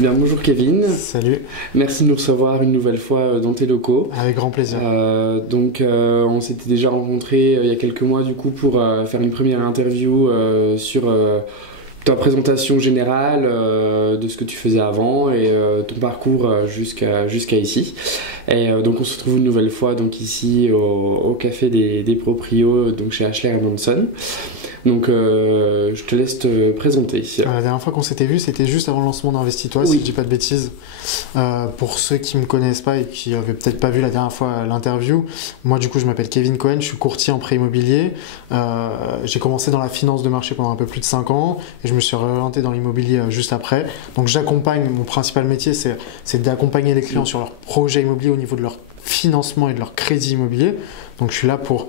Bien, bonjour Kevin. Salut. Merci de nous recevoir une nouvelle fois dans tes locaux. Avec grand plaisir. On s'était déjà rencontrés il y a quelques mois du coup pour faire une première interview sur ta présentation générale de ce que tu faisais avant et ton parcours jusqu'à ici. Donc on se retrouve une nouvelle fois donc ici au café des proprios donc chez Ashley Manson. Donc je te laisse te présenter. La dernière fois qu'on s'était vu, c'était juste avant le lancement d'Investis-toi, si je dis pas de bêtises. Pour ceux qui me connaissent pas et qui avaient peut-être pas vu la dernière fois l'interview, moi du coup je m'appelle Kevin Cohen, je suis courtier en prêt immobilier. J'ai commencé dans la finance de marché pendant un peu plus de 5 ans et je me suis réorienté dans l'immobilier juste après. Donc j'accompagne, mon principal métier c'est d'accompagner les clients sur leurs projets immobiliers au niveau de leur financement et de leur crédit immobilier. Donc je suis là pour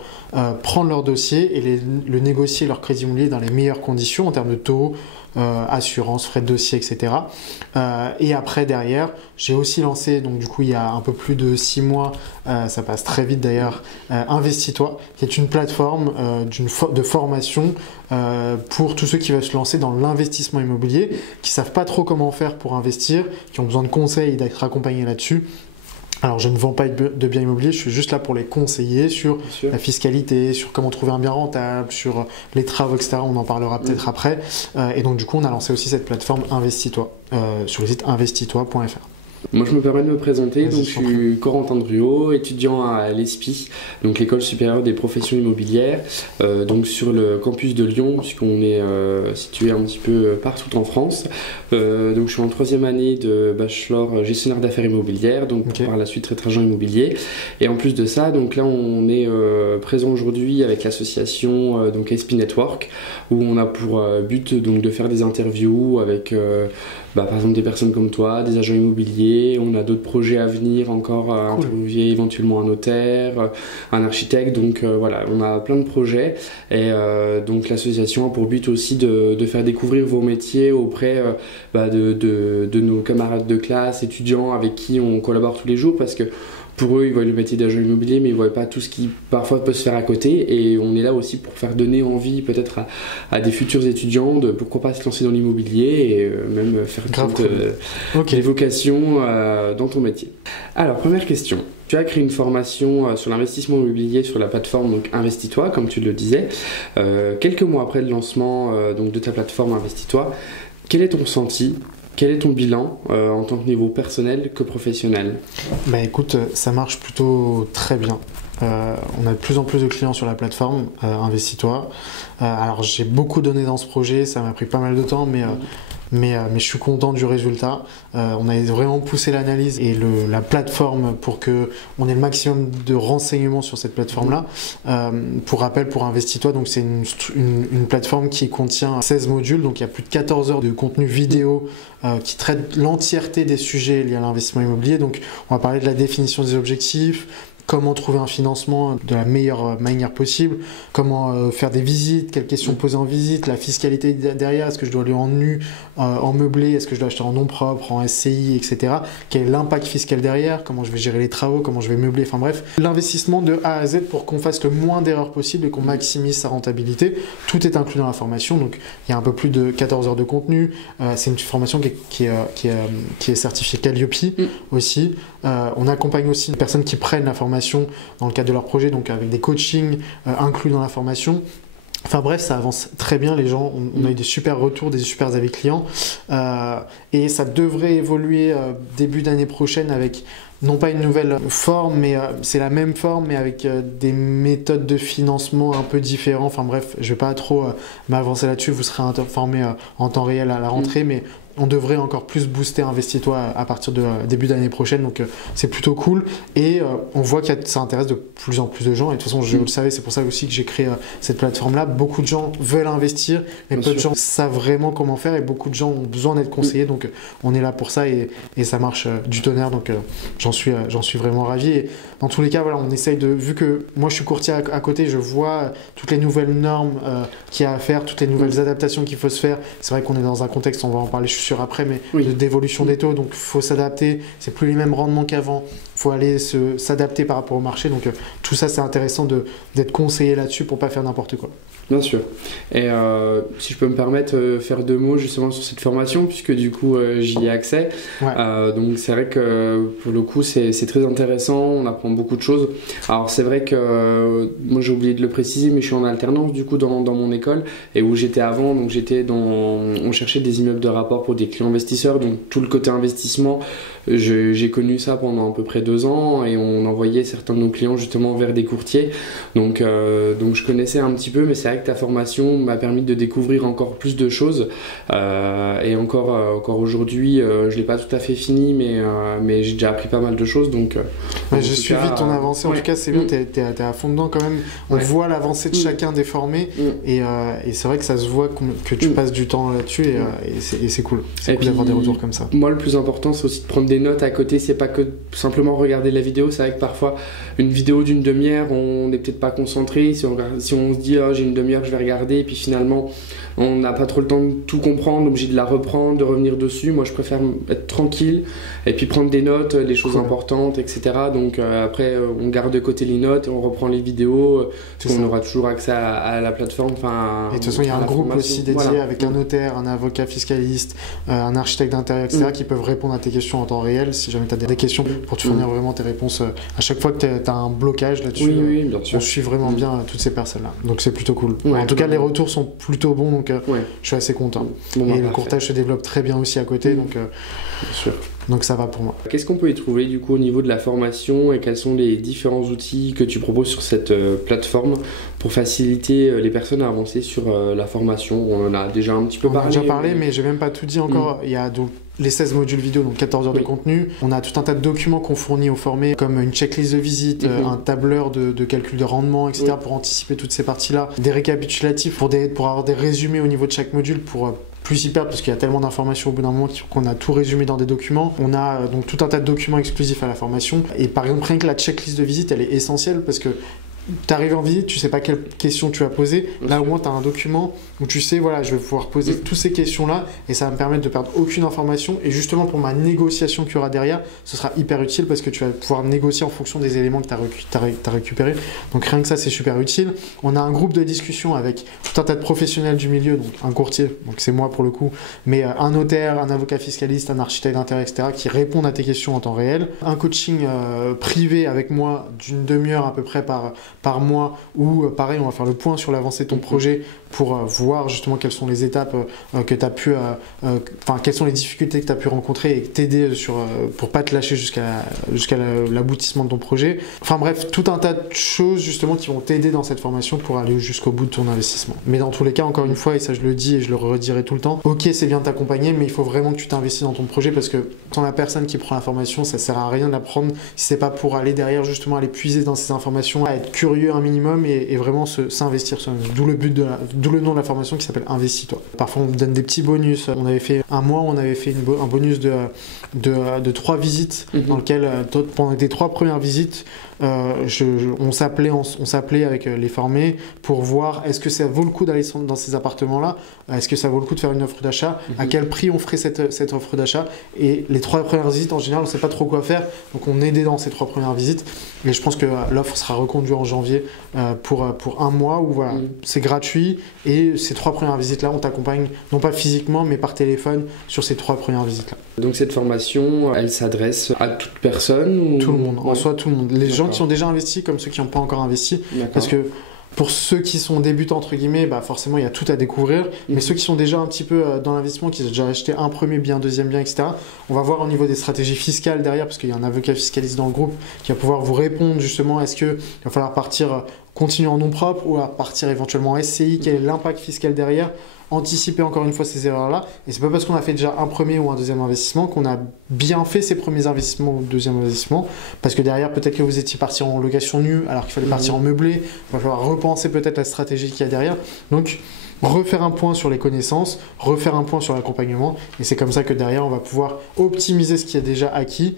prendre leur dossier et le négocier leur crédit immobilier dans les meilleures conditions en termes de taux, assurance, frais de dossier, etc. Et après derrière, j'ai aussi lancé, donc du coup il y a un peu plus de 6 mois, ça passe très vite d'ailleurs, Investis-toi, qui est une plateforme de formation pour tous ceux qui veulent se lancer dans l'investissement immobilier, qui savent pas trop comment faire pour investir, qui ont besoin de conseils et d'être accompagnés là-dessus. Alors, je ne vends pas de biens immobiliers, je suis juste là pour les conseiller sur la fiscalité, sur comment trouver un bien rentable, sur les travaux, etc. On en parlera peut-être après. Et donc, du coup, on a lancé aussi cette plateforme Investis-toi sur le site investistoi.fr. Moi, je me permets de me présenter. Donc, je suis Corentin Druot, étudiant à l'ESPI, donc l'École supérieure des professions immobilières, donc sur le campus de Lyon, puisqu'on est situé un petit peu partout en France. Donc, je suis en 3e année de bachelor gestionnaire d'affaires immobilières, donc par la suite être agent immobilier. Et en plus de ça, donc là, on est présent aujourd'hui avec l'association donc SP Network, où on a pour but donc de faire des interviews avec par exemple des personnes comme toi, des agents immobiliers. On a d'autres projets à venir encore, interviewer éventuellement un notaire, un architecte. Donc voilà, on a plein de projets. Et donc l'association a pour but aussi de faire découvrir vos métiers auprès de nos camarades de classe, étudiants avec qui on collabore tous les jours, parce que pour eux, ils voient le métier d'agent immobilier, mais ils ne voient pas tout ce qui parfois peut se faire à côté. Et on est là aussi pour faire donner envie peut-être à des futurs étudiants de pourquoi pas se lancer dans l'immobilier et même faire des vocations dans ton métier. Alors, première question. Tu as créé une formation sur l'investissement immobilier sur la plateforme donc Investis-toi, comme tu le disais. Quelques mois après le lancement donc de ta plateforme Investis-toi, quel est ton ressenti ? Quel est ton bilan en tant que niveau personnel que professionnel ? Écoute, ça marche plutôt très bien. On a de plus en plus de clients sur la plateforme Investis-toi. Alors j'ai beaucoup donné dans ce projet, ça m'a pris pas mal de temps, mais je suis content du résultat. On a vraiment poussé l'analyse et la plateforme pour qu'on ait le maximum de renseignements sur cette plateforme-là. Pour rappel, pour Investis-toi, donc c'est une plateforme qui contient 16 modules, donc il y a plus de 14 heures de contenu vidéo qui traite l'entièreté des sujets liés à l'investissement immobilier. Donc on va parler de la définition des objectifs, comment trouver un financement de la meilleure manière possible, comment faire des visites, quelles questions poser en visite, la fiscalité derrière, est-ce que je dois aller en nu, en meublé, est-ce que je dois acheter en nom propre, en SCI, etc. Quel est l'impact fiscal derrière, comment je vais gérer les travaux, comment je vais meubler, enfin bref. L'investissement de A à Z pour qu'on fasse le moins d'erreurs possible et qu'on maximise sa rentabilité. Tout est inclus dans la formation, donc il y a un peu plus de 14 heures de contenu. C'est une formation qui est certifiée Calliope aussi. On accompagne aussi les personnes qui prennent la formation dans le cadre de leur projet, donc avec des coachings inclus dans la formation. Enfin bref, ça avance très bien, les gens, on a eu des super retours, des super avis clients et ça devrait évoluer début d'année prochaine avec non pas une nouvelle forme, mais c'est la même forme, mais avec des méthodes de financement un peu différentes. Enfin bref, je ne vais pas trop m'avancer là-dessus, vous serez informés en temps réel à la rentrée, mais on devrait encore plus booster Investis-toi à partir de début d'année prochaine, donc c'est plutôt cool et on voit que ça intéresse de plus en plus de gens et de toute façon je le savais, c'est pour ça aussi que j'ai créé cette plateforme là. Beaucoup de gens veulent investir mais peu de gens savent vraiment comment faire et beaucoup de gens ont besoin d'être conseillés, donc on est là pour ça et ça marche du tonnerre, donc j'en suis vraiment ravi. Et dans tous les cas, voilà, on essaye vu que moi je suis courtier à côté, je vois toutes les nouvelles normes qu'il y a à faire, toutes les nouvelles adaptations qu'il faut se faire. C'est vrai qu'on est dans un contexte, on va en parler je suis sûr après, mais d'évolution des taux, donc il faut s'adapter, c'est plus les mêmes rendements qu'avant, il faut aller s'adapter par rapport au marché, donc tout ça c'est intéressant d'être conseillé là-dessus pour pas faire n'importe quoi. Bien sûr. Et si je peux me permettre, faire 2 mots justement sur cette formation, puisque du coup j'y ai accès. Ouais. Donc c'est vrai que pour le coup c'est très intéressant, on apprend beaucoup de choses. Alors c'est vrai que moi j'ai oublié de le préciser, mais je suis en alternance du coup dans mon école, et où j'étais avant, donc on cherchait des immeubles de rapport pour des clients investisseurs, donc tout le côté investissement, j'ai connu ça pendant à peu près 2 ans, et on envoyait certains de nos clients justement vers des courtiers. Donc je connaissais un petit peu, mais c'est vrai que ta formation m'a permis de découvrir encore plus de choses, et encore aujourd'hui je l'ai pas tout à fait fini, mais j'ai déjà appris pas mal de choses, donc j'ai suivi ton avancée, en tout cas c'est bien, t'es à fond dedans quand même, on voit l'avancée de chacun des formés, et c'est vrai que ça se voit que tu passes du temps là-dessus, et c'est cool d'avoir des retours comme ça. Moi le plus important c'est aussi de prendre des notes à côté, c'est pas que simplement regarder la vidéo. C'est vrai que parfois une vidéo d'une demi-heure, on n'est peut-être pas concentré, si on se dit j'ai une demi-heure, je vais regarder, et puis finalement on n'a pas trop le temps de tout comprendre, obligé de la reprendre, de revenir dessus. Moi je préfère être tranquille et puis prendre des notes, les choses importantes, etc. Donc après on garde de côté les notes et on reprend les vidéos, parce qu'on aura toujours accès à la plateforme. Et de toute façon il y a un groupe aussi dédié avec un notaire, un avocat fiscaliste, un architecte d'intérieur, etc. qui peuvent répondre à tes questions en temps réel si jamais tu as des questions, pour te fournir vraiment tes réponses à chaque fois que tu as un blocage là-dessus. Bien sûr. On suit vraiment bien toutes ces personnes-là, donc c'est plutôt cool. En tout cas les retours sont plutôt bons, donc je suis assez content. Et le courtage se développe très bien aussi à côté, donc bien sûr. Donc ça va pour moi. Qu'est-ce qu'on peut y trouver du coup au niveau de la formation, et quels sont les différents outils que tu proposes sur cette plateforme pour faciliter les personnes à avancer sur la formation? On en a déjà un petit peu parlé. On a déjà parlé, mais j'ai même pas tout dit encore. Il y a donc les 16 modules vidéo, donc 14 heures de contenu. On a tout un tas de documents qu'on fournit aux formés, comme une checklist de visite, un tableur de calcul de rendement, etc. pour anticiper toutes ces parties-là. Des récapitulatifs pour avoir des résumés au niveau de chaque module, pour plus y perdre, parce qu'il y a tellement d'informations au bout d'un moment qu'on a tout résumé dans des documents. On a donc tout un tas de documents exclusifs à la formation. Et par exemple, rien que la checklist de visite, elle est essentielle, parce que tu arrives en visite, tu sais pas quelle question tu vas poser. Là, au moins, tu as un document où tu sais, voilà, je vais pouvoir poser toutes ces questions-là, et ça va me permettre de perdre aucune information. Et justement, pour ma négociation qu'il y aura derrière, ce sera hyper utile, parce que tu vas pouvoir négocier en fonction des éléments que tu as récupérés. Donc rien que ça, c'est super utile. On a un groupe de discussion avec tout un tas de professionnels du milieu, donc un courtier, donc c'est moi pour le coup, mais un notaire, un avocat fiscaliste, un architecte d'intérieur, etc., qui répondent à tes questions en temps réel. Un coaching privé avec moi d'une demi-heure à peu près par mois, où pareil, on va faire le point sur l'avancée de ton projet, pour voir justement quelles sont les étapes que tu as pu, quelles sont les difficultés que tu as pu rencontrer, et t'aider pour pas te lâcher jusqu'à l'aboutissement de ton projet. Enfin bref, tout un tas de choses justement qui vont t'aider dans cette formation pour aller jusqu'au bout de ton investissement. Mais dans tous les cas, encore une fois, et ça je le dis et je le redirai tout le temps, ok, c'est bien de t'accompagner, mais il faut vraiment que tu t'investisses dans ton projet, parce que quand la personne qui prend la formation, ça sert à rien de la prendre si c'est pas pour aller derrière justement aller puiser dans ces informations, à être curieux un minimum, et vraiment s'investir. D'où le nom de la formation qui s'appelle Investis-toi. Parfois on donne des petits bonus. On avait fait un mois, on avait fait un bonus de 3 visites, dans lequel pendant les 3 premières visites, on s'appelait avec les formés pour voir est-ce que ça vaut le coup d'aller dans ces appartements-là, est-ce que ça vaut le coup de faire une offre d'achat, à quel prix on ferait cette offre d'achat. Et les 3 premières visites, en général, on ne sait pas trop quoi faire, donc on aidait dans ces 3 premières visites. Et je pense que l'offre sera reconduite en janvier pour un mois, où voilà, c'est gratuit, et ces 3 premières visites-là, on t'accompagne non pas physiquement, mais par téléphone sur ces 3 premières visites-là. Donc cette formation, elle s'adresse à toute personne, ou... Tout le monde, en soi tout le monde. Les gens qui ont déjà investi comme ceux qui n'ont pas encore investi, parce que pour ceux qui sont débutants entre guillemets, forcément il y a tout à découvrir, mais ceux qui sont déjà un petit peu dans l'investissement, qui ont déjà acheté un premier bien, deuxième bien, etc., on va voir au niveau des stratégies fiscales derrière, parce qu'il y a un avocat fiscaliste dans le groupe qui va pouvoir vous répondre justement, est-ce qu'il va falloir continuer en nom propre, ou partir éventuellement en SCI, quel est l'impact fiscal derrière, anticiper encore une fois ces erreurs-là. Et c'est pas parce qu'on a fait déjà un premier ou un deuxième investissement qu'on a bien fait ses premiers investissements ou deuxième investissement, parce que derrière, peut-être que vous étiez parti en location nue alors qu'il fallait partir en meublé. Il va falloir repenser peut-être la stratégie qu'il y a derrière. Donc, refaire un point sur les connaissances, refaire un point sur l'accompagnement, et c'est comme ça que derrière, on va pouvoir optimiser ce qui est déjà acquis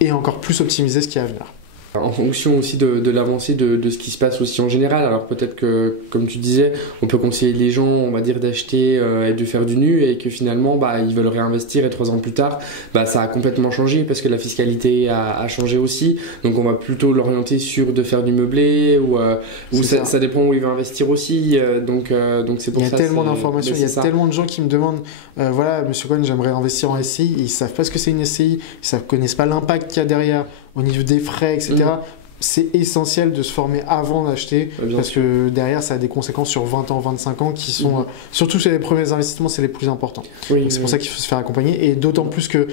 et encore plus optimiser ce qui est à venir. En fonction aussi de l'avancée de ce qui se passe aussi en général. Alors peut-être que, comme tu disais, on peut conseiller les gens, on va dire, d'acheter et de faire du nu, et que finalement, ils veulent réinvestir, et 3 ans plus tard, ça a complètement changé parce que la fiscalité a changé aussi. Donc on va plutôt l'orienter sur de faire du meublé, ou ça dépend où il veut investir aussi. Donc c'est pour ça. Il y a tellement d'informations, il y a tellement de gens qui me demandent, voilà, Monsieur Cohen, j'aimerais investir en SCI, ils savent pas ce que c'est une SCI, ils ne connaissent pas l'impact qu'il y a derrière au niveau des frais, etc. C'est essentiel de se former avant d'acheter, parce que derrière ça a des conséquences sur 20 ans, 25 ans qui sont, surtout sur les premiers investissements, c'est les plus importants. C'est pour ça qu'il faut se faire accompagner, et d'autant plus que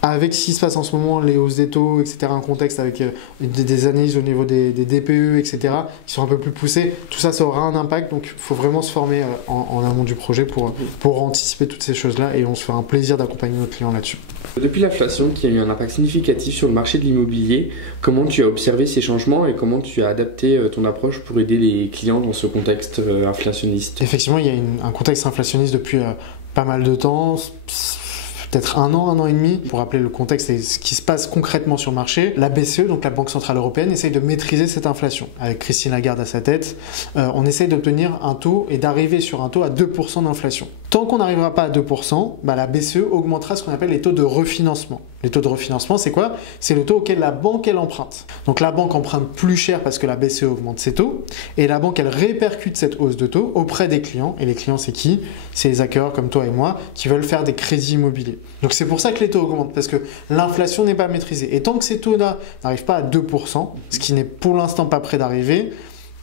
avec ce qui se passe en ce moment, les hausses des taux, etc., un contexte avec des analyses au niveau des DPE, etc., qui sont un peu plus poussées, tout ça, ça aura un impact. Donc, il faut vraiment se former en amont du projet pour anticiper toutes ces choses-là, et on se fera un plaisir d'accompagner nos clients là-dessus. Depuis l'inflation qui a eu un impact significatif sur le marché de l'immobilier, comment tu as observé ces changements et comment tu as adapté ton approche pour aider les clients dans ce contexte inflationniste? Effectivement, il y a un contexte inflationniste depuis pas mal de temps. Peut-être un an et demi. Pour rappeler le contexte et ce qui se passe concrètement sur le marché, la BCE, donc la Banque Centrale Européenne, essaye de maîtriser cette inflation. Avec Christine Lagarde à sa tête, on essaye d'obtenir un taux et d'arriver sur un taux à 2% d'inflation. Tant qu'on n'arrivera pas à 2%, la BCE augmentera ce qu'on appelle les taux de refinancement. Les taux de refinancement, c'est quoi? C'est le taux auquel la banque, elle emprunte. Donc la banque emprunte plus cher parce que la BCE augmente ses taux, et la banque, elle répercute cette hausse de taux auprès des clients. Et les clients, c'est qui? C'est les acquéreurs comme toi et moi qui veulent faire des crédits immobiliers. Donc c'est pour ça que les taux augmentent, parce que l'inflation n'est pas maîtrisée. Et tant que ces taux-là n'arrivent pas à 2%, ce qui n'est pour l'instant pas près d'arriver,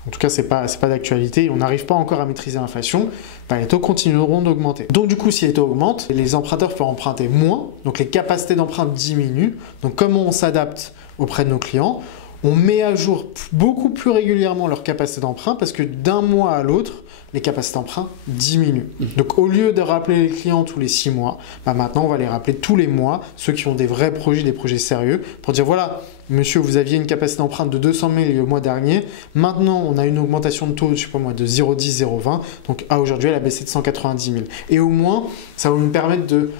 en tout cas, c'est pas d'actualité, on n'arrive pas encore à maîtriser l'inflation, les taux continueront d'augmenter. Donc du coup, si les taux augmentent, les emprunteurs peuvent emprunter moins, donc les capacités d'emprunt diminuent. Donc comment on s'adapte auprès de nos clients? On met à jour beaucoup plus régulièrement leurs capacités d'emprunt, parce que d'un mois à l'autre, les capacités d'emprunt diminuent. Donc au lieu de rappeler les clients tous les 6 mois, maintenant on va les rappeler tous les mois, ceux qui ont des vrais projets, des projets sérieux, pour dire voilà, monsieur, vous aviez une capacité d'emprunt de 200 000 le mois dernier, maintenant on a une augmentation de taux, je sais pas moi, de 0,10, 0,20, donc aujourd'hui elle a baissé de 190 000. Et au moins, ça va nous permettre de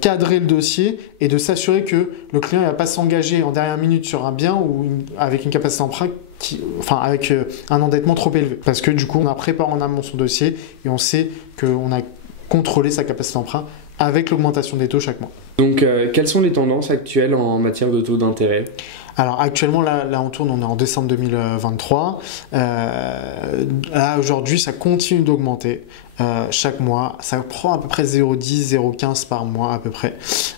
cadrer le dossier et de s'assurer que le client ne va pas s'engager en dernière minute sur un bien ou avec une capacité d'emprunt avec un endettement trop élevé. Parce que du coup, on a préparé en amont son dossier et on sait qu'on a contrôlé sa capacité d'emprunt avec l'augmentation des taux chaque mois. Donc, quelles sont les tendances actuelles en matière de taux d'intérêt? Alors actuellement, là on est en décembre 2023. Là aujourd'hui, ça continue d'augmenter chaque mois. Ça prend à peu près 0,10, 0,15 par mois à peu près.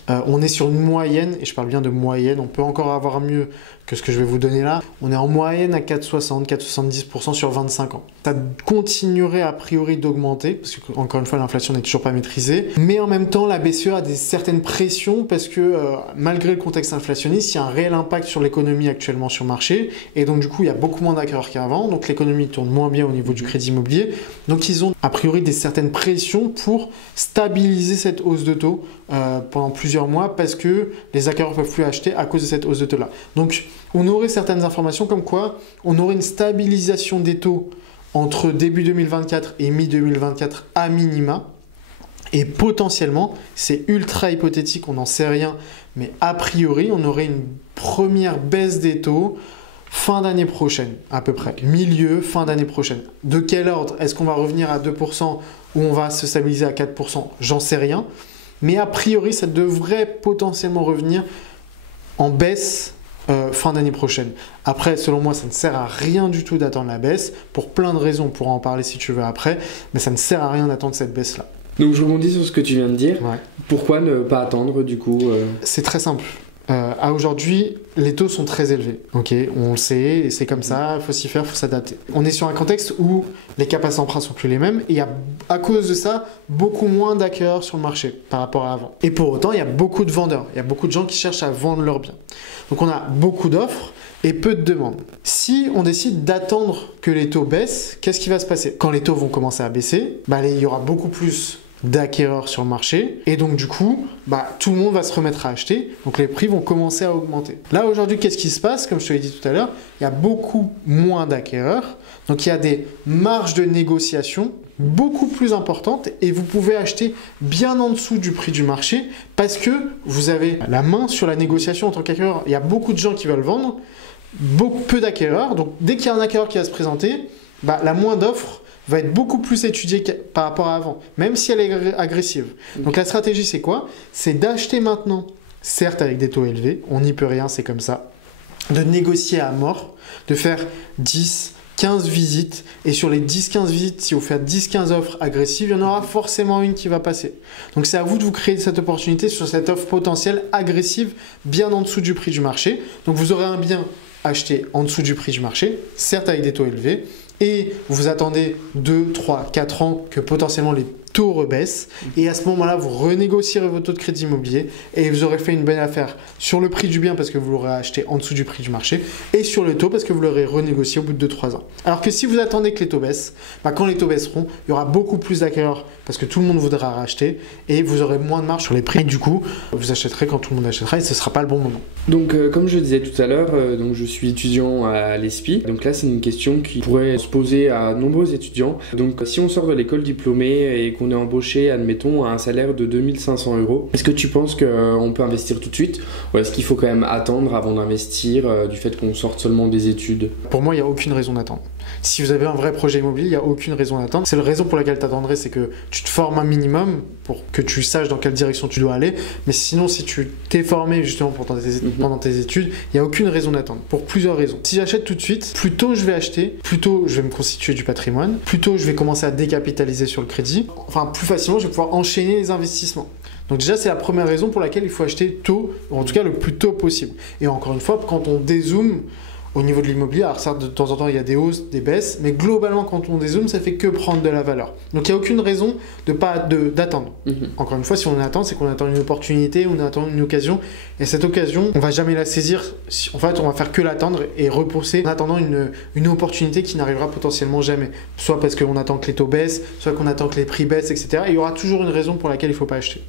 On est sur une moyenne, et je parle bien de moyenne, on peut encore avoir mieux que ce que je vais vous donner là. On est en moyenne à 4,60, 4,70% sur 25 ans. Ça continuerait a priori d'augmenter, parce que encore une fois, l'inflation n'est toujours pas maîtrisée. Mais en même temps, la BCE a certaines pressions, parce que malgré le contexte inflationniste, il y a un réel impact sur l'économie actuellement sur le marché. Et donc du coup, il y a beaucoup moins d'acquéreurs qu'avant. Donc l'économie tourne moins bien au niveau du crédit immobilier. Donc ils ont a priori certaines pressions pour stabiliser cette hausse de taux pendant plusieurs mois, parce que les acquéreurs ne peuvent plus acheter à cause de cette hausse de taux là. Donc on aurait certaines informations comme quoi on aurait une stabilisation des taux entre début 2024 et mi-2024 à minima, et potentiellement, c'est ultra hypothétique, on n'en sait rien, mais a priori on aurait une première baisse des taux fin d'année prochaine, à peu près. Milieu, fin d'année prochaine. De quel ordre? Est-ce qu'on va revenir à 2% ou on va se stabiliser à 4%? J'en sais rien. Mais a priori, ça devrait potentiellement revenir en baisse fin d'année prochaine. Après, selon moi, ça ne sert à rien du tout d'attendre la baisse. Pour plein de raisons, on pourra en parler si tu veux après. Mais ça ne sert à rien d'attendre cette baisse-là. Donc je rebondis sur ce que tu viens de dire. Ouais. Pourquoi ne pas attendre du coup C'est très simple. À aujourd'hui, les taux sont très élevés. Ok, on le sait, et c'est comme ça, il faut s'y faire, il faut s'adapter. On est sur un contexte où les capacités d'emprunt sont plus les mêmes, et il y a, à cause de ça, beaucoup moins d'acquéreurs sur le marché par rapport à avant. Et pour autant, il y a beaucoup de vendeurs, il y a beaucoup de gens qui cherchent à vendre leurs biens. Donc on a beaucoup d'offres et peu de demandes. Si on décide d'attendre que les taux baissent, qu'est-ce qui va se passer? Quand les taux vont commencer à baisser, il y aura beaucoup plus d'acquéreurs sur le marché, et donc du coup tout le monde va se remettre à acheter, donc les prix vont commencer à augmenter. Là aujourd'hui, qu'est-ce qui se passe? Comme je te l'ai dit tout à l'heure, il y a beaucoup moins d'acquéreurs, donc il y a des marges de négociation beaucoup plus importantes, et vous pouvez acheter bien en dessous du prix du marché parce que vous avez la main sur la négociation en tant qu'acquéreur. Il y a beaucoup de gens qui veulent vendre, peu d'acquéreurs. Donc dès qu'il y a un acquéreur qui va se présenter, la moins d'offres va être beaucoup plus étudiée par rapport à avant, même si elle est agressive. Donc la stratégie, c'est quoi? C'est d'acheter maintenant, certes avec des taux élevés, on n'y peut rien, c'est comme ça, de négocier à mort, de faire 10, 15 visites, et sur les 10-15 visites, si vous faites 10-15 offres agressives, il y en aura forcément une qui va passer. Donc c'est à vous de vous créer cette opportunité sur cette offre potentielle agressive, bien en dessous du prix du marché. Donc vous aurez un bien acheté en dessous du prix du marché, certes avec des taux élevés, et vous attendez 2, 3, 4 ans que potentiellement les taux rebaissent, et à ce moment-là, vous renégocierez vos taux de crédit immobilier et vous aurez fait une belle affaire sur le prix du bien parce que vous l'aurez acheté en dessous du prix du marché, et sur le taux parce que vous l'aurez renégocié au bout de 2-3 ans. Alors que si vous attendez que les taux baissent, quand les taux baisseront, il y aura beaucoup plus d'acquéreurs parce que tout le monde voudra racheter et vous aurez moins de marge sur les prix. Et du coup, vous achèterez quand tout le monde achètera et ce ne sera pas le bon moment. Donc, comme je disais tout à l'heure, donc je suis étudiant à l'ESPI. Donc là, c'est une question qui pourrait se poser à nombreux étudiants. Donc, si on sort de l'école diplômée et qu'on est embauché, admettons, à un salaire de 2500 €, est-ce que tu penses qu'on peut investir tout de suite ou est-ce qu'il faut quand même attendre avant d'investir du fait qu'on sorte seulement des études? Pour moi, il n'y a aucune raison d'attendre. Si vous avez un vrai projet immobilier, il n'y a aucune raison d'attendre. C'est la raison pour laquelle tu attendrais, c'est que tu te formes un minimum pour que tu saches dans quelle direction tu dois aller. Mais sinon, si tu t'es formé justement pendant tes études, il n'y a aucune raison d'attendre, pour plusieurs raisons. Si j'achète tout de suite, plus tôt je vais acheter, plus tôt je vais me constituer du patrimoine, plus tôt je vais commencer à décapitaliser sur le crédit. Enfin, plus facilement, je vais pouvoir enchaîner les investissements. Donc déjà, c'est la première raison pour laquelle il faut acheter tôt, ou en tout cas le plus tôt possible. Et encore une fois, quand on dézoome, au niveau de l'immobilier, alors certes, de temps en temps, il y a des hausses, des baisses, mais globalement, quand on dézoome, ça fait que prendre de la valeur. Donc, il n'y a aucune raison d'attendre. Encore une fois, si on attend, c'est qu'on attend une opportunité, on attend une occasion, et cette occasion, on ne va jamais la saisir. En fait, on va faire que l'attendre et repousser en attendant une opportunité qui n'arrivera potentiellement jamais. Soit parce qu'on attend que les taux baissent, soit qu'on attend que les prix baissent, etc. Et il y aura toujours une raison pour laquelle il ne faut pas acheter.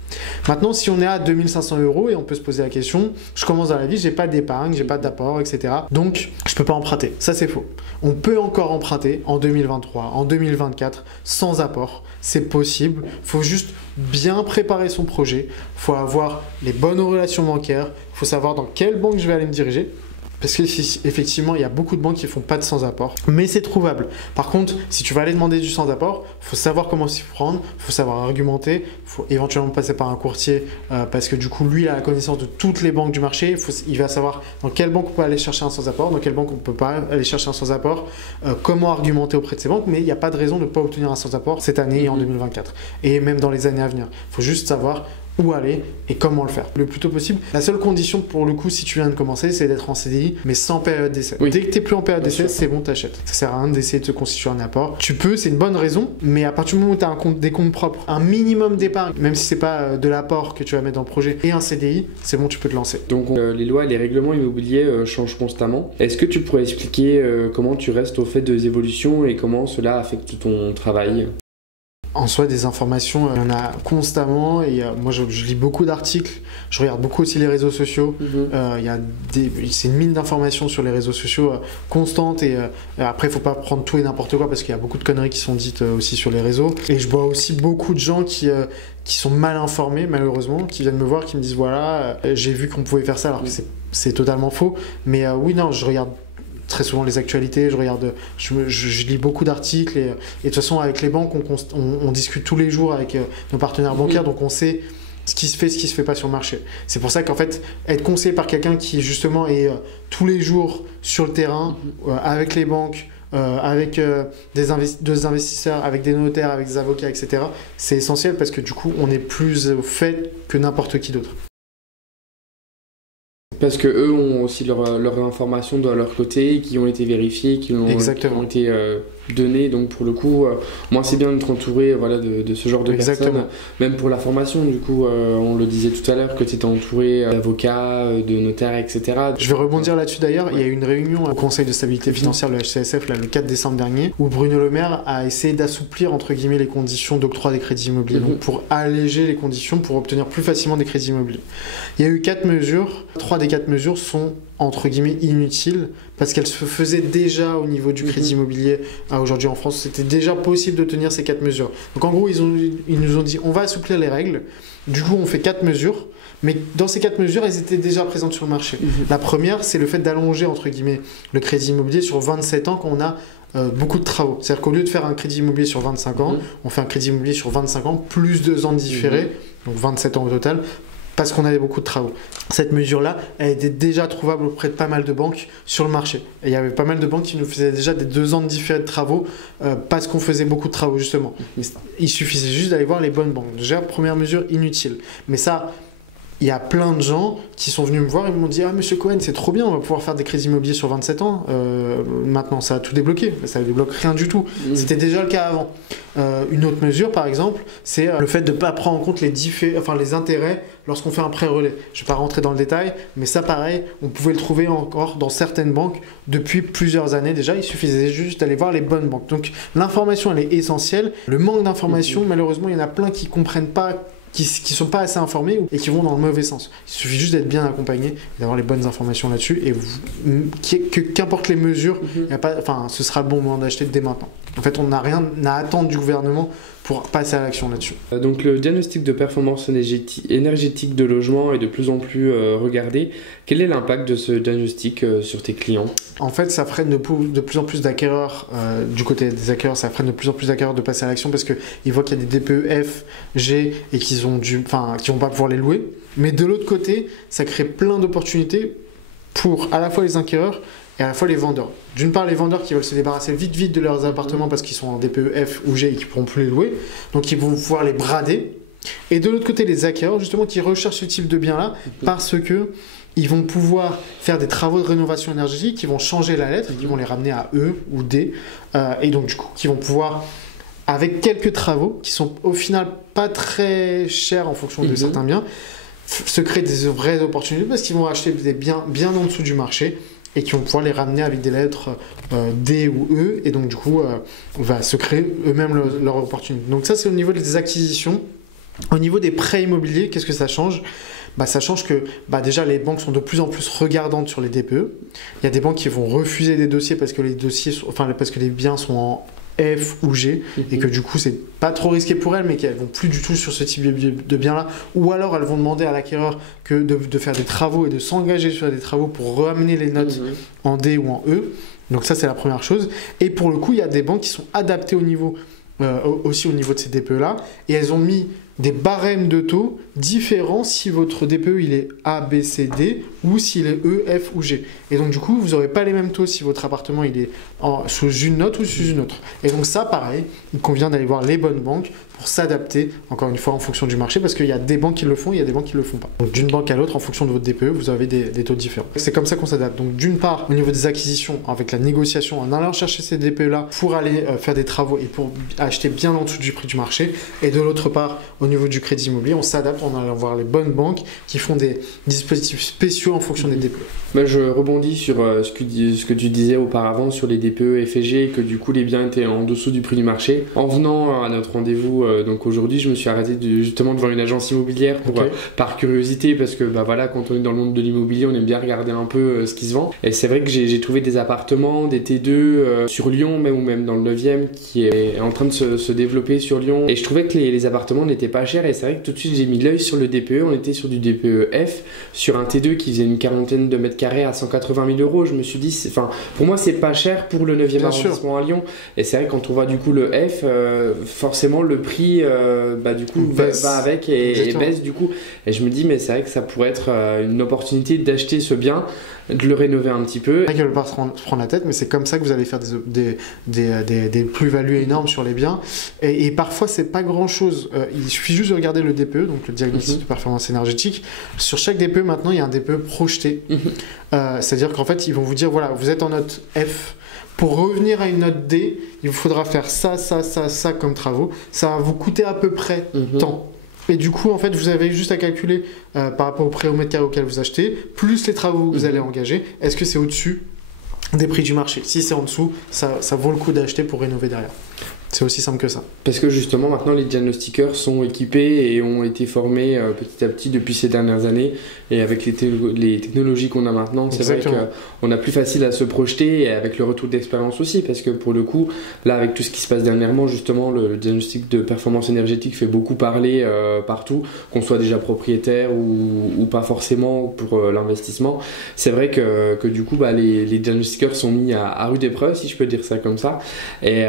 Maintenant, si on est à 2500 € et on peut se poser la question, je commence dans la vie, je n'ai pas d'épargne, je n'ai pas d'apport, etc. Donc, je ne peux pas emprunter. Ça, c'est faux. On peut encore emprunter en 2023, en 2024, sans apport. C'est possible. Il faut juste bien préparer son projet. Il faut avoir les bonnes relations bancaires. Il faut savoir dans quelle banque je vais aller me diriger. Parce qu'effectivement, il y a beaucoup de banques qui ne font pas de sans-apport, mais c'est trouvable. Par contre, si tu vas aller demander du sans-apport, il faut savoir comment s'y prendre, il faut savoir argumenter, il faut éventuellement passer par un courtier parce que du coup, lui, il a la connaissance de toutes les banques du marché. Il va savoir dans quelle banque on peut aller chercher un sans-apport, dans quelle banque on ne peut pas aller chercher un sans-apport, comment argumenter auprès de ces banques, mais il n'y a pas de raison de ne pas obtenir un sans-apport cette année et en 2024, et même dans les années à venir. Il faut juste savoir où aller et comment le faire le plus tôt possible. La seule condition pour le coup, si tu viens de commencer, c'est d'être en CDI, mais sans période d'essai. Dès que tu n'es plus en période d'essai, c'est bon, t'achètes. Ça sert à rien d'essayer de te constituer un apport. Tu peux, c'est une bonne raison, mais à partir du moment où tu as des comptes propres, un minimum d'épargne, même si c'est pas de l'apport que tu vas mettre dans le projet, et un CDI, c'est bon, tu peux te lancer. Donc les lois et les règlements immobiliers changent constamment. Est-ce que tu pourrais expliquer comment tu restes au fait des évolutions et comment cela affecte ton travail ? En soi, des informations, il y en a constamment. Et moi, je lis beaucoup d'articles. Je regarde beaucoup aussi les réseaux sociaux. C'est une mine d'informations sur les réseaux sociaux constante. Et après, il ne faut pas prendre tout et n'importe quoi parce qu'il y a beaucoup de conneries qui sont dites aussi sur les réseaux. Et je vois aussi beaucoup de gens qui sont mal informés, malheureusement, qui viennent me voir, qui me disent voilà, j'ai vu qu'on pouvait faire ça, alors que c'est totalement faux. Mais oui, non, je regarde très souvent les actualités, je lis beaucoup d'articles et de toute façon avec les banques on discute tous les jours avec nos partenaires bancaires, donc on sait ce qui se fait pas sur le marché. C'est pour ça qu'en fait être conseillé par quelqu'un qui justement est tous les jours sur le terrain avec les banques, avec des investisseurs, avec des notaires, avec des avocats, etc. c'est essentiel parce que du coup on est plus au fait que n'importe qui d'autre. Parce que eux ont aussi leurs informations de leur côté, qui ont été vérifiées, qui ont été données. Donc pour le coup, moi c'est bien d'être entouré de ce genre de personnes. Même pour la formation, du coup, on le disait tout à l'heure, que tu étais entouré d'avocats, de notaires, etc. Je vais rebondir là-dessus d'ailleurs. Il y a eu une réunion au Conseil de stabilité financière, le HCSF, le 4 décembre dernier, où Bruno Le Maire a essayé d'assouplir entre guillemets les conditions d'octroi des crédits immobiliers. Donc pour alléger les conditions, pour obtenir plus facilement des crédits immobiliers. Il y a eu 4 mesures. 3 des 4 mesures sont entre guillemets inutiles parce qu'elles se faisaient déjà au niveau du crédit immobilier aujourd'hui en France. C'était déjà possible de tenir ces 4 mesures. Donc en gros, ils nous ont dit on va assouplir les règles. Du coup, on fait 4 mesures. Mais dans ces 4 mesures, elles étaient déjà présentes sur le marché. La première, c'est le fait d'allonger, entre guillemets, le crédit immobilier sur 27 ans quand on a beaucoup de travaux. C'est-à-dire qu'au lieu de faire un crédit immobilier sur 25 ans, on fait un crédit immobilier sur 25 ans, plus 2 ans de différé, donc 27 ans au total, parce qu'on avait beaucoup de travaux. Cette mesure-là, elle était déjà trouvable auprès de pas mal de banques sur le marché. Et il y avait pas mal de banques qui nous faisaient déjà des 2 ans de différé de travaux parce qu'on faisait beaucoup de travaux, justement. Il suffisait juste d'aller voir les bonnes banques. Déjà, première mesure, inutile. Mais ça, il y a plein de gens qui sont venus me voir et m'ont dit « Ah, monsieur Cohen, c'est trop bien, on va pouvoir faire des crédits immobiliers sur 27 ans. Maintenant, ça a tout débloqué. » Ça ne débloque rien du tout. C'était déjà le cas avant. Une autre mesure, par exemple, c'est le fait de ne pas prendre en compte les intérêts lorsqu'on fait un prêt relais. Je ne vais pas rentrer dans le détail, mais ça, pareil, on pouvait le trouver encore dans certaines banques depuis plusieurs années déjà. Il suffisait juste d'aller voir les bonnes banques. Donc, l'information, elle est essentielle. Le manque d'information, malheureusement, il y en a plein qui ne comprennent pas, qui ne sont pas assez informés et qui vont dans le mauvais sens. Il suffit juste d'être bien accompagné, d'avoir les bonnes informations là-dessus et qu'importe les mesures, ce sera le bon moment d'acheter dès maintenant. En fait, on n'a rien à attendre du gouvernement pour passer à l'action là-dessus. Donc le diagnostic de performance énergétique de logement est de plus en plus regardé. Quel est l'impact de ce diagnostic sur tes clients? En fait, ça freine de plus en plus d'acquéreurs, du côté des acquéreurs, ça freine de plus en plus d'acquéreurs de passer à l'action parce qu'ils voient qu'il y a des DPE F, G et qu'ils vont pas pouvoir les louer. Mais de l'autre côté, ça crée plein d'opportunités pour à la fois les acquéreurs et à la fois les vendeurs. D'une part, les vendeurs qui veulent se débarrasser vite de leurs appartements parce qu'ils sont en DPE F ou G et qui ne pourront plus les louer, donc ils vont pouvoir les brader. Et de l'autre côté, les acquéreurs, justement, qui recherchent ce type de bien-là parce que ils vont pouvoir faire des travaux de rénovation énergétique qui vont changer la lettre, qui vont les ramener à E ou D, et donc du coup, qui vont pouvoir, avec quelques travaux qui sont au final pas très chers en fonction de certains biens, se créer des vraies opportunités parce qu'ils vont acheter des biens bien en dessous du marché et qui vont pouvoir les ramener avec des lettres D ou E, et donc du coup, va se créer eux-mêmes leur opportunité. Donc ça, c'est au niveau des acquisitions. Au niveau des prêts immobiliers, qu'est-ce que ça change? Ça change que déjà les banques sont de plus en plus regardantes sur les DPE. Il y a des banques qui vont refuser des dossiers parce que parce que les biens sont en F ou G et que du coup c'est pas trop risqué pour elles, mais qu'elles vont plus du tout sur ce type de biens là, ou alors elles vont demander à l'acquéreur de faire des travaux et de s'engager sur des travaux pour ramener les notes en D ou en E. Donc ça, c'est la première chose. Et pour le coup, il y a des banques qui sont adaptées aussi au niveau de ces DPE là, et elles ont mis des barèmes de taux différents si votre DPE il est A, B, C, D ou s'il est E, F ou G. Et donc du coup, vous n'aurez pas les mêmes taux si votre appartement il est sous une note ou sous une autre. Et donc ça, pareil, il convient d'aller voir les bonnes banques pour s'adapter, encore une fois, en fonction du marché, parce qu'il y a des banques qui le font, il y a des banques qui ne le font pas. Donc d'une banque à l'autre, en fonction de votre DPE, vous avez des taux différents. C'est comme ça qu'on s'adapte. Donc d'une part, au niveau des acquisitions, avec la négociation, en allant chercher ces DPE-là pour aller faire des travaux et pour acheter bien en dessous du prix du marché. Et de l'autre part, au niveau du crédit immobilier, on s'adapte en allant voir les bonnes banques qui font des dispositifs spéciaux en fonction des DPE. Je rebondis sur ce que tu disais auparavant sur les DPE F et G, et que du coup les biens étaient en dessous du prix du marché. En venant à notre rendez-vous donc aujourd'hui, je me suis arrêté justement devant une agence immobilière par curiosité, parce que quand on est dans le monde de l'immobilier, on aime bien regarder un peu ce qui se vend. Et c'est vrai que j'ai trouvé des appartements, des T2 sur Lyon, ou même dans le 9e, qui est en train de se développer sur Lyon. Et je trouvais que les appartements n'étaient pas chers, et c'est vrai que tout de suite j'ai mis l'œil sur le DPE. On était sur du DPE F, sur un T2 qui faisait une quarantaine de mètres carrés à 180 000 euros. Je me suis dit, pour moi c'est pas cher pour le 9e arrondissement à Lyon. Et c'est vrai que quand on voit du coup le F, forcément le prix du coup va avec et baisse du coup. Et je me dis, mais c'est vrai que ça pourrait être une opportunité d'acheter ce bien, de le rénover un petit peu. Ils ne veulent pas se prendre la tête, mais c'est comme ça que vous allez faire des plus-values énormes sur les biens. Et parfois, c'est pas grand-chose. Il suffit juste de regarder le DPE, donc le diagnostic de performance énergétique. Sur chaque DPE, maintenant, il y a un DPE projeté. C'est-à-dire qu'en fait, ils vont vous dire, voilà, vous êtes en note F. Pour revenir à une note D, il vous faudra faire ça comme travaux. Ça va vous coûter à peu près tant. Et du coup, en fait, vous avez juste à calculer par rapport au prêt au mètre carré auquel vous achetez, plus les travaux que vous allez engager. Est-ce que c'est au-dessus des prix du marché? Si c'est en dessous, ça vaut le coup d'acheter pour rénover derrière. C'est aussi simple que ça. Parce que justement, maintenant, les diagnostiqueurs sont équipés et ont été formés petit à petit depuis ces dernières années. Et avec les technologies qu'on a maintenant, c'est vrai qu'on a plus facile à se projeter, et avec le retour d'expérience aussi. Parce que pour le coup, là, avec tout ce qui se passe dernièrement, justement, le diagnostic de performance énergétique fait beaucoup parler partout, qu'on soit déjà propriétaire ou pas forcément pour l'investissement. C'est vrai que du coup, les diagnostiqueurs sont mis à rude épreuve, si je peux dire ça comme ça. Et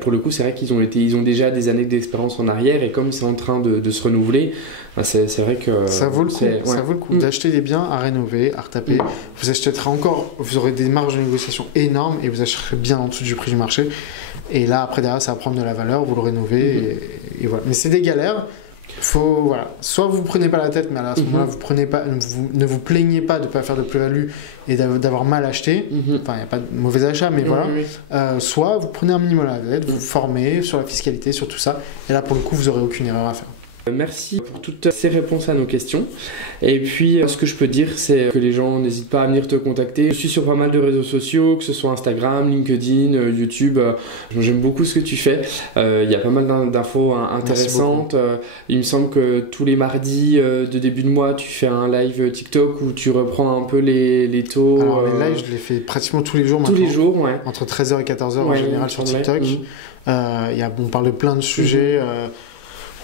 pour le coup, c'est vrai qu'ils ont déjà des années d'expérience en arrière, et comme c'est en train de se renouveler, c'est vrai que ça vaut le coup. Ça vaut le coup d'acheter des biens à rénover, à retaper. Vous achèterez vous aurez des marges de négociation énormes et vous achèterez bien en dessous du prix du marché. Et là, après derrière, ça va prendre de la valeur, vous le rénovez et voilà. Mais c'est des galères. Soit vous prenez pas la tête, mais à ce moment-là, ne vous plaignez pas de ne pas faire de plus-value et d'avoir mal acheté. Enfin, il n'y a pas de mauvais achat, mais voilà. Soit vous prenez un minimum à la tête, vous formez sur la fiscalité, sur tout ça, et là, pour le coup, vous n'aurez aucune erreur à faire. Merci pour toutes ces réponses à nos questions. Et puis, ce que je peux dire, c'est que les gens n'hésitent pas à venir te contacter. Je suis sur pas mal de réseaux sociaux, que ce soit Instagram, LinkedIn, YouTube. J'aime beaucoup ce que tu fais. Il y a pas mal d'infos intéressantes. Il me semble que tous les mardis de début de mois, tu fais un live TikTok où tu reprends un peu les taux. Alors, les lives, je les fais pratiquement tous les jours maintenant. Tous les jours, ouais. Entre 13h et 14h en général sur TikTok. On parle de plein de sujets.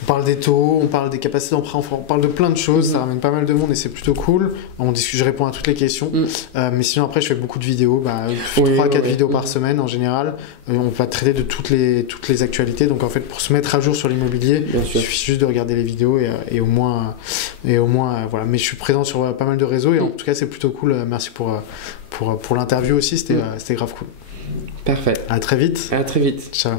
On parle des taux, on parle des capacités d'emprunt, on parle de plein de choses, ça ramène pas mal de monde et c'est plutôt cool. Je réponds à toutes les questions. Mais sinon après je fais beaucoup de vidéos, 3-4 vidéos par semaine en général. On va traiter de toutes les actualités. Donc en fait pour se mettre à jour sur l'immobilier, il suffit juste de regarder les vidéos et au moins voilà. Mais je suis présent sur pas mal de réseaux et en tout cas c'est plutôt cool. Merci pour l'interview aussi, c'était grave cool. Parfait. À très vite. À très vite. Ciao.